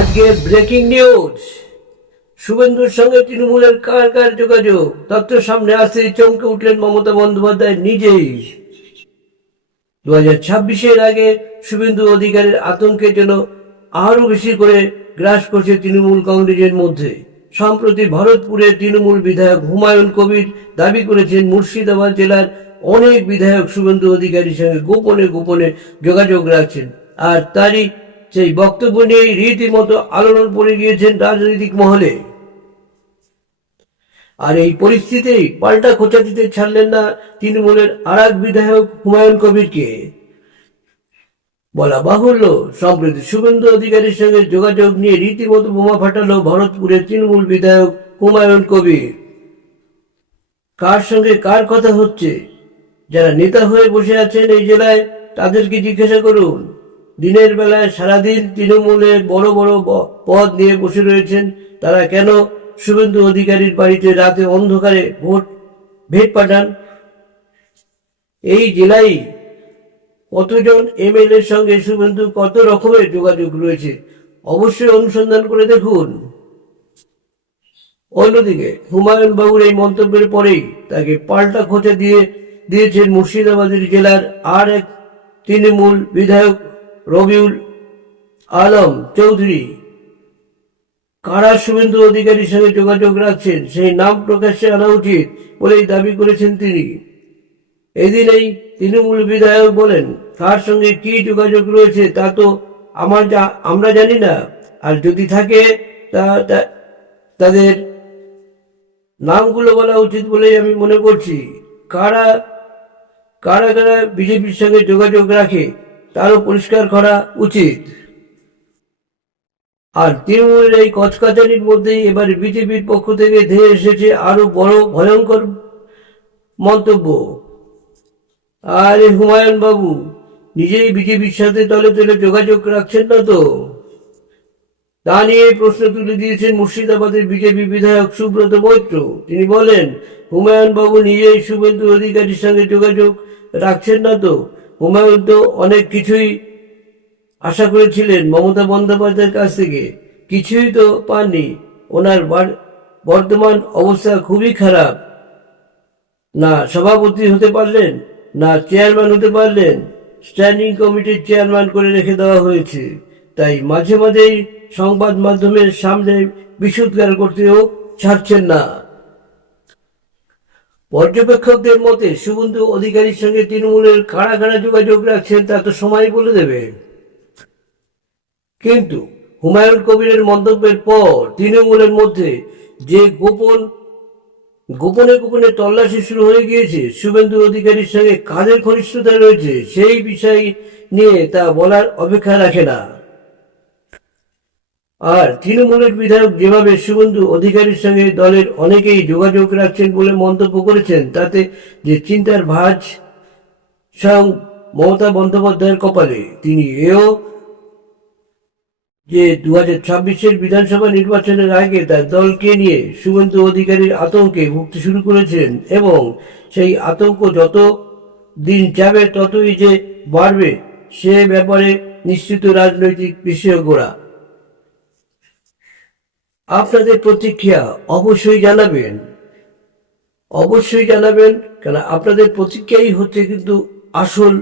আজকে breaking news, শুভেন্দুর সঙ্গে তৃণমূলের কার কার যোগাযোগ, তথ্য সামনে আসতে চমকে উঠলেন মমতা বন্দ্যোপাধ্যায় নিজেই। 2026-এর আগে শুভেন্দু অধিকারীর আতঙ্কের জন্য আরো বেশি করে গ্রাস করছে তৃণমূল কংগ্রেসের মধ্যে। সম্প্রতি ভরতপুরের তৃণমূল বিধায়ক হুমায়ুন কবির দাবি করেছেন মুর্শিদাবাদ জেলার অনেক বিধায়ক শুভেন্দু অধিকারীর সঙ্গে গোপনে গোপনে যোগাযোগ রাখছেন, আর তারই সেই বক্তব্য নিয়েই রীতিমতো আলোড়ন পড়ে গিয়েছেন রাজনৈতিক মহলে। আর এই পরিস্থিতিতেই পাল্টা খোঁচা দিতে ছাড়লেন না তৃণমূলের আর এক বিধায়ক হুমায়ুন কবিরকে। বলা বাহুল্য, সম্প্রতি শুভেন্দু অধিকারীর সঙ্গে যোগাযোগ নিয়ে রীতিমতো বোমা ফাটালো ভরতপুরের তৃণমূল বিধায়ক হুমায়ুন কবির। কার সঙ্গে কার কথা হচ্ছে? যারা নেতা হয়ে বসে আছেন এই জেলায় তাদেরকে জিজ্ঞাসা করুন। দিনের বেলায় সারাদিন তৃণমূলের বড় বড় পদ নিয়ে বসে রয়েছেন, তারা কেন শুভেন্দু অধিকারীর বাড়িতে রাতে অন্ধকারে ভেট পাঠান? এই জেলায় কতজন এমএলএর সঙ্গে শুভেন্দু কত রকমের যোগাযোগ রয়েছে, অবশ্যই অনুসন্ধান করে দেখুন। অন্যদিকে হুমায়ুন বাবুর এই মন্তব্যের পরেই তাকে পাল্টা খোঁচা দিয়েছেন মুর্শিদাবাদের জেলার আর এক তৃণমূল বিধায়ক রবিউল আলম চৌধুরী। কারা শুভেন্দু অধিকারীর সঙ্গে যোগাযোগ রাখছেন সেই নাম প্রকাশ্যে আনা উচিত বলেই দাবি করেছেন তিনি। এদিন এই তৃণমূল বিধায়ক বলেন, কার সঙ্গে কি যোগাযোগ রয়েছে তা তো আমরা জানি না, আর যদি থাকে তাদের নামগুলো বলা উচিত বলেই আমি মনে করছি। কারা কারা কারা বিজেপির সঙ্গে যোগাযোগ রাখে তারও পরিষ্কার করা উচিত। আর তৃণমূলের এই কচকাচারির মধ্যেই এবার বিজেপির পক্ষ থেকে ধেয়ে এসেছে আরো বড় ভয়ঙ্কর মন্তব্য। আরে হুমায়ুন বাবু নিজেই বিজেপির সাথে তলে তলে যোগাযোগ রাখছেন না তো? তা নিয়ে প্রশ্ন তুলে দিয়েছেন মুর্শিদাবাদের বিজেপি বিধায়ক সুব্রত মৈত্র। তিনি বলেন, হুমায়ুন বাবু নিজেই শুভেন্দু অধিকারীর সঙ্গে যোগাযোগ রাখছেন না তো? হুমায়ুন তো অনেক কিছুই আশা করেছিলেন মমতা বন্দ্যোপাধ্যায়ের কাছ থেকে, কিছুই তো পাননি। ওনার বর্তমান অবস্থা খুবই খারাপ, না সভাপতি হতে পারলেন, না চেয়ারম্যান হতে পারলেন, স্ট্যান্ডিং কমিটির চেয়ারম্যান করে রেখে দেওয়া হয়েছে। তাই মাঝে মাঝেই সংবাদ মাধ্যমের সামনে বিশুদ্ধার করতেও ছাড়ছেন না। পর্যবেক্ষকদের মতে শুভেন্দু অধিকারীর সঙ্গে তৃণমূলের কারা কারা যোগাযোগ রাখছেন তা তো সময় বলে দেবে। কিন্তু হুমায়ুন কবিরের মন্তব্যের পর তৃণমূলের মধ্যে যে গোপনে গোপনে তল্লাশি শুরু হয়ে গিয়েছে, শুভেন্দু অধিকারীর সঙ্গে কাদের ঘনিষ্ঠতা রয়েছে সেই বিষয় নিয়ে তা বলার অপেক্ষা রাখে না। আর তৃণমূলের বিধায়ক যেভাবে শুভেন্দু অধিকারীর সঙ্গে দলের অনেকেই যোগাযোগ রাখছেন বলে মন্তব্য করেছেন, তাতে যে চিন্তার ভাঁজ স্বয়ং মমতা বন্দ্যোপাধ্যায়ের কপালে। তিনি এও যে 2026-এর বিধানসভা নির্বাচনের আগে তার দলকে নিয়ে শুভেন্দু অধিকারীর আতঙ্কে ভুগতে শুরু করেছেন, এবং সেই আতঙ্ক যত দিন যাবে ততই যে বাড়বে সে ব্যাপারে নিশ্চিত রাজনৈতিক বিশেষজ্ঞরা। আপনাদের প্রতিক্রিয়া অবশ্যই জানাবেন, কেন আপনাদের প্রতিক্রিয়াই হচ্ছে কিন্তু আসল